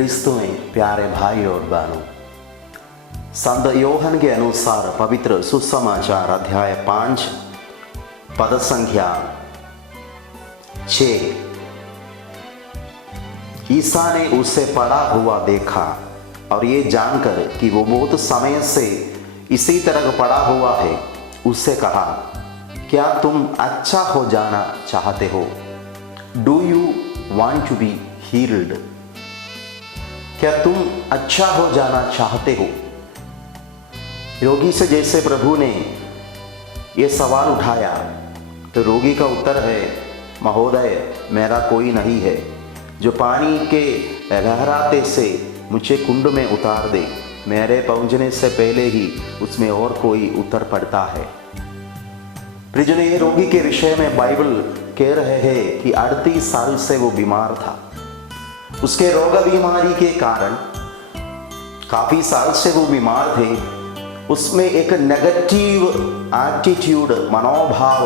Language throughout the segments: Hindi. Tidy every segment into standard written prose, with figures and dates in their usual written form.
क्रिस्तु में प्यारे भाई और बहनों, संत योहन के अनुसार पवित्र सुसमाचार अध्याय 5 पद संख्या 6। ईसा ने उसे पड़ा हुआ देखा और ये जानकर कि वो बहुत समय से इसी तरह पड़ा हुआ है, उससे कहा, क्या तुम अच्छा हो जाना चाहते हो? Do you want to be healed? क्या तुम अच्छा हो जाना चाहते हो? रोगी से जैसे प्रभु ने यह सवाल उठाया तो रोगी का उत्तर है, महोदय, मेरा कोई नहीं है जो पानी के लहराते से मुझे कुंड में उतार दे। मेरे पहुंचने से पहले ही उसमें और कोई उतर पड़ता है। प्रियजनों, ये रोगी के विषय में बाइबल कह रहे हैं कि 38 साल से वो बीमार था। उसके रोग बीमारी के कारण काफी साल से वो बीमार थे। उसमें एक नेगेटिव एटीट्यूड, मनोभाव,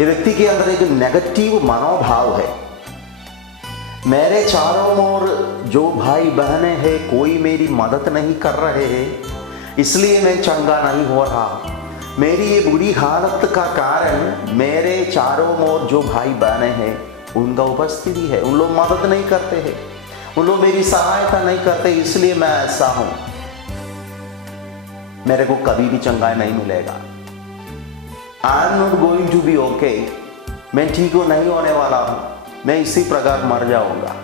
ये व्यक्ति के अंदर एक नेगेटिव मनोभाव है। मेरे चारों ओर जो भाई बहनें हैं कोई मेरी मदद नहीं कर रहे हैं, इसलिए मैं चंगा नहीं हो रहा। मेरी ये बुरी हालत का कारण मेरे चारों ओर जो भाई बहनें हैं उनका उपस्थिति है, उन लोग मदद नहीं करते हैं, उन लोग मेरी सहायता नहीं करते, इसलिए मैं ऐसा हूं। मेरे को कभी भी चंगाई नहीं मिलेगा। I am not going to be okay. मैं ठीक हो नहीं होने वाला हूं, मैं इसी प्रकार मर जाऊंगा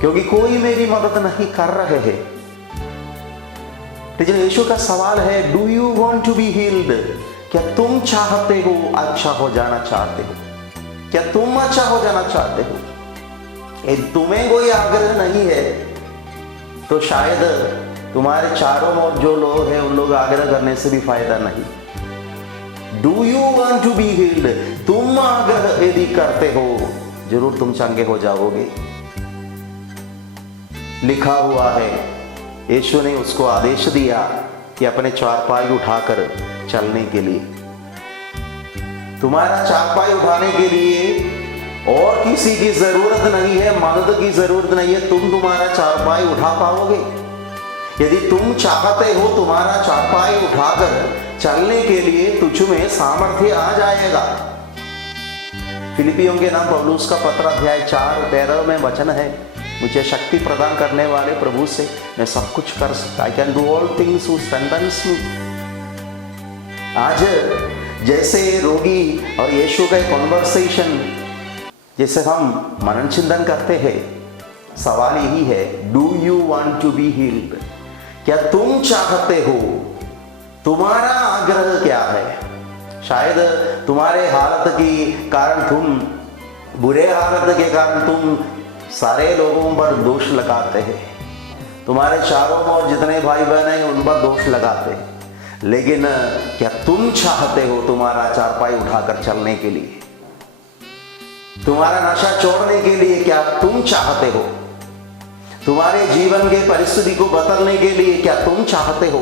क्योंकि कोई मेरी मदद नहीं कर रहे हैं। लेकिन यीशु का सवाल है, do you want to be healed? क्या तुम चाहते हो, अच्छा हो जाना चाहते हो? क्या तुम अच्छा हो जाना चाहते हो? तुम्हें कोई आग्रह नहीं है तो शायद तुम्हारे चारों ओर जो लोग हैं उन लोग आग्रह करने से भी फायदा नहीं। Do you want to be healed? तुम आग्रह यदि करते हो जरूर तुम चंगे हो जाओगे। लिखा हुआ है, यीशु ने उसको आदेश दिया कि अपने चारपाई उठाकर चलने के लिए। तुम्हारा चारपाई उठाने के लिए और किसी की जरूरत नहीं है, मदद की जरूरत नहीं है। तुम तुम्हारा चारपाई उठा पाओगे। यदि तुम चाहते हो तुम्हारा चारपाई उठाकर चलने के लिए तुझ में सामर्थ्य आ जाएगा। फिलिपियों के नाम पौलुस का पत्र अध्याय 4:13 में वचन है, मुझे शक्ति प्रदान करने वाले प्रभु से मैं सब कुछ कर सकता। I can do all things who strengthens me. आज जैसे रोगी और यीशु का कॉन्वर्सेशन जैसे हम मनन चिंतन करते हैं, सवाल यही है, do you want to be healed? क्या तुम चाहते हो? तुम्हारा आग्रह क्या है? शायद तुम्हारे हालत के कारण, तुम बुरे हालत के कारण तुम सारे लोगों पर दोष लगाते हैं, तुम्हारे चारों ओर जितने भाई बहन हैं उन पर दोष लगाते हैं। लेकिन क्या तुम चाहते हो तुम्हारा चारपाई उठाकर चलने के लिए? तुम्हारा नशा छोड़ने के लिए क्या तुम चाहते हो? तुम्हारे जीवन के परिस्थिति को बदलने के लिए क्या तुम चाहते हो?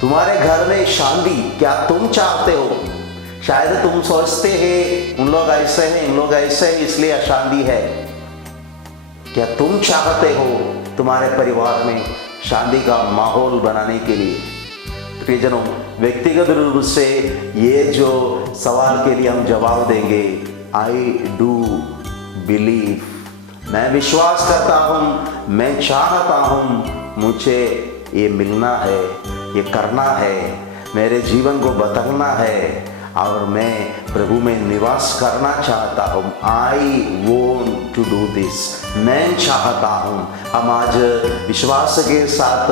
तुम्हारे घर में शांति क्या तुम चाहते हो? शायद तुम सोचते हैं उन लोग ऐसे हैं, इन लोग ऐसे हैं, इसलिए अशांति है। क्या तुम चाहते हो तुम्हारे परिवार में शांति का माहौल बनाने के लिए? प्रियजनों, व्यक्तिगत रूप से ये जो सवाल के लिए हम जवाब देंगे, आई डू बिलीव, मैं विश्वास करता हूँ, मैं चाहता हूँ, मुझे ये मिलना है, ये करना है, मेरे जीवन को बदलना है और मैं प्रभु में निवास करना चाहता हूँ। I want to do this, मैं चाहता हूँ। हम आज विश्वास के साथ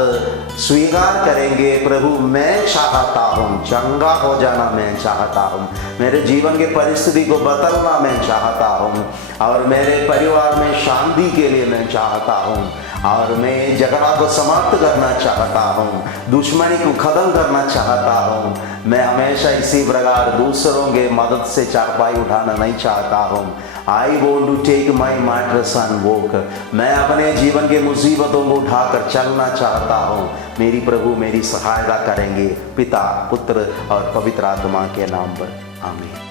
स्वीकार करेंगे, प्रभु मैं चाहता हूँ, चंगा हो जाना मैं चाहता हूँ, मेरे जीवन के परिस्थिति को बदलना मैं चाहता हूँ और मेरे परिवार में शांति के लिए मैं चाहता हूँ और मैं झगड़ा को समाप्त करना चाहता हूँ, दुश्मनी को खत्म करना चाहता हूँ। मैं हमेशा इसी प्रकार दूसरों के मदद से चारपाई उठाना नहीं चाहता हूँ। I want to take my mattress and walk, मैं अपने जीवन के मुसीबतों को उठाकर चलना चाहता हूँ। मेरी प्रभु मेरी सहायता करेंगे। पिता, पुत्र और पवित्र आत्मा के नाम पर आमीन।